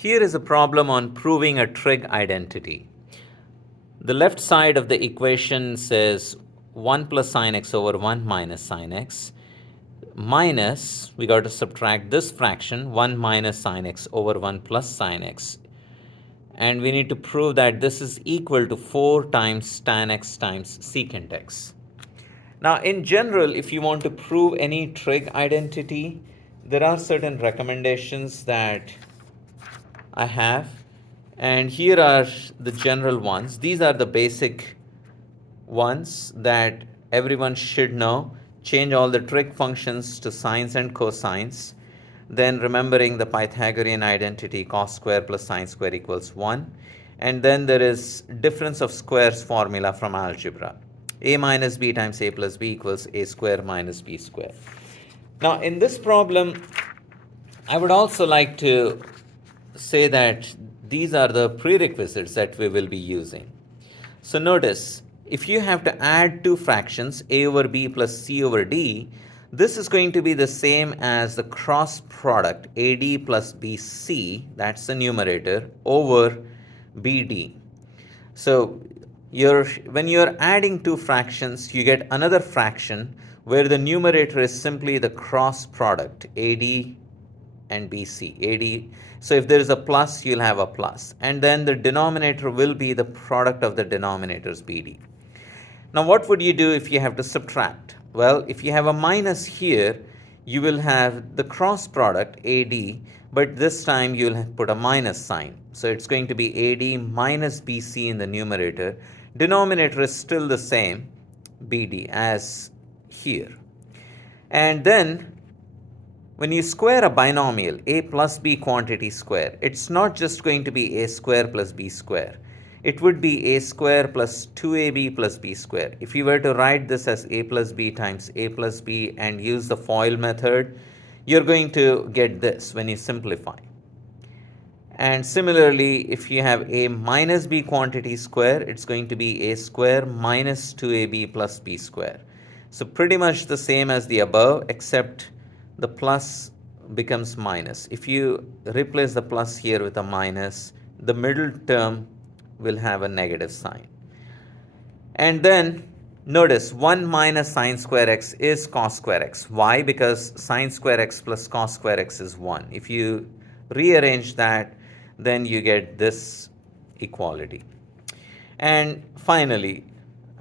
Here is a problem on proving a trig identity. The left side of the equation says 1 plus sine x over 1 minus sine x minus, we got to subtract this fraction, 1 minus sine x over 1 plus sine x. And we need to prove that this is equal to 4 times tan x times secant x. Now, in general, if you want to prove any trig identity, there are certain recommendations that I have, and here are the general ones. These are the basic ones that everyone should know. Change all the trig functions to sines and cosines. Then remembering the Pythagorean identity, cos square plus sine square equals 1. And then there is difference of squares formula from algebra. A minus b times a plus b equals a square minus b square. Now, in this problem, I would also like to say that these are the prerequisites that we will be using. So notice, if you have to add two fractions, a over b plus c over d, this is going to be the same as the cross product ad plus bc, that's the numerator, over bd. So when you're adding two fractions, you get another fraction where the numerator is simply the cross product ad and BC, AD. So if there is a plus, you'll have a plus. And then the denominator will be the product of the denominators, BD. Now, what would you do if you have to subtract? Well, if you have a minus here, you will have the cross product, AD, but this time you'll put a minus sign. So it's going to be AD minus BC in the numerator. Denominator is still the same, BD, as here. And then when you square a binomial, a plus b quantity square, it's not just going to be a square plus b square. It would be a square plus 2ab plus b square. If you were to write this as a plus b times a plus b and use the FOIL method, you're going to get this when you simplify. And similarly, if you have a minus b quantity square, it's going to be a square minus 2ab plus b square. So pretty much the same as the above, except the plus becomes minus. If you replace the plus here with a minus, the middle term will have a negative sign. And then notice 1 minus sine square x is cos square x. Why? Because sine square x plus cos square x is 1. If you rearrange that, then you get this equality. And finally,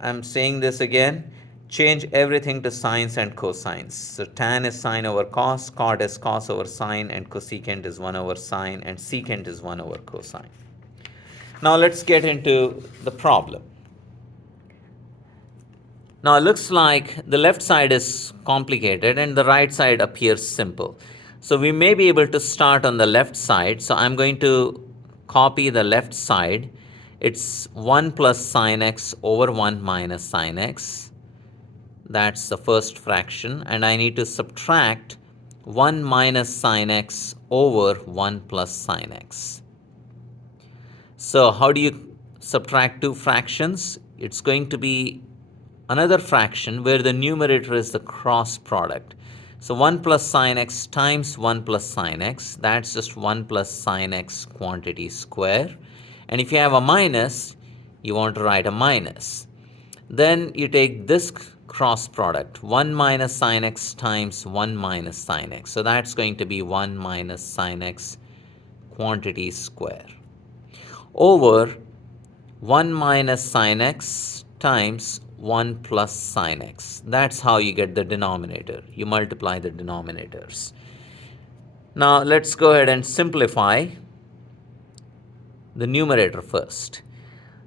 I'm saying this again, change everything to sines and cosines. So tan is sine over cos, cot is cos over sine, and cosecant is 1 over sine, and secant is 1 over cosine. Now let's get into the problem. Now it looks like the left side is complicated and the right side appears simple. So we may be able to start on the left side. So I'm going to copy the left side. It's 1 plus sine x over 1 minus sine x. That's the first fraction. And I need to subtract 1 minus sine x over 1 plus sine x. So how do you subtract two fractions? It's going to be another fraction where the numerator is the cross product. So 1 plus sine x times 1 plus sine x, that's just 1 plus sine x quantity square. And if you have a minus, you want to write a minus. Then you take this cross product, 1 minus sine x times 1 minus sine x. So that's going to be 1 minus sine x quantity square over 1 minus sine x times 1 plus sine x. That's how you get the denominator. You multiply the denominators. Now let's go ahead and simplify the numerator first.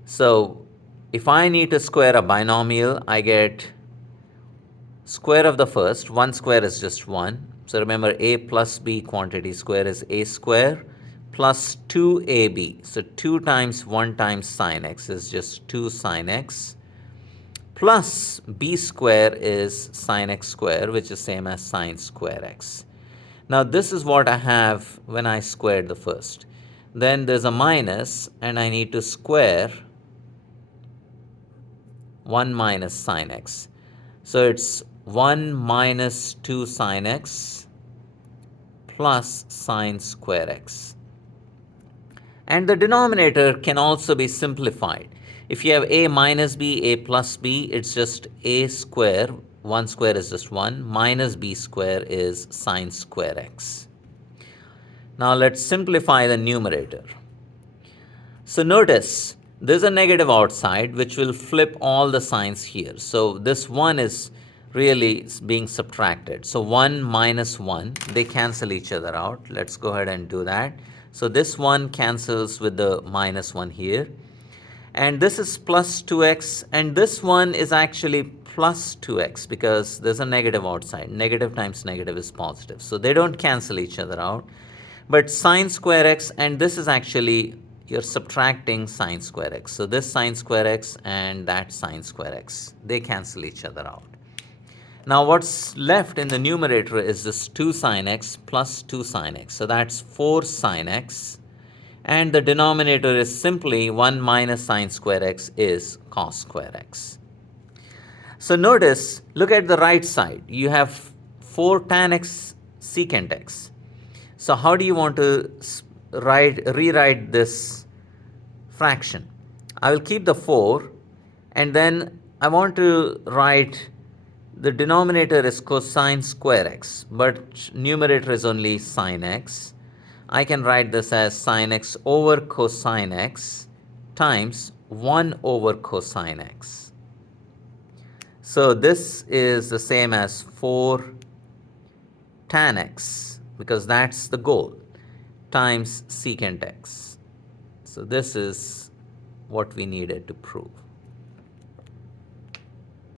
So if I need to square a binomial, I get square of the first. 1 square is just 1. So remember, a plus b quantity square is a square plus 2ab. So 2 times 1 times sine x is just 2 sine x, plus b square is sine x square, which is same as sine square x. Now this is what I have when I squared the first. Then there's a minus, and I need to square 1 minus sine x. So it's 1 minus 2 sine x plus sine square x. And the denominator can also be simplified. If you have a minus b, a plus b, it's just a square. 1 square is just 1. Minus b square is sine square x. Now let's simplify the numerator. So notice, there's a negative outside which will flip all the signs here. So this 1 is really being subtracted. So 1 minus 1, they cancel each other out. Let's go ahead and do that. So this 1 cancels with the minus 1 here. And this is plus 2x, and this one is actually plus 2x because there's a negative outside. Negative times negative is positive. So they don't cancel each other out. But sine square x, and this is actually, you're subtracting sine square x. So this sine square x and that sine square x, they cancel each other out. Now what's left in the numerator is this 2 sine x plus 2 sine x. So that's 4 sine x. And the denominator is simply 1 minus sine square x is cos square x. So notice, look at the right side. You have 4 tan x secant x. So how do you want to rewrite this fraction? I will keep the 4, and then I want to write the denominator is cosine square x, but numerator is only sine x. I can write this as sine x over cosine x times 1 over cosine x. So this is the same as 4 tan x, because that's the goal, times secant x. So this is what we needed to prove.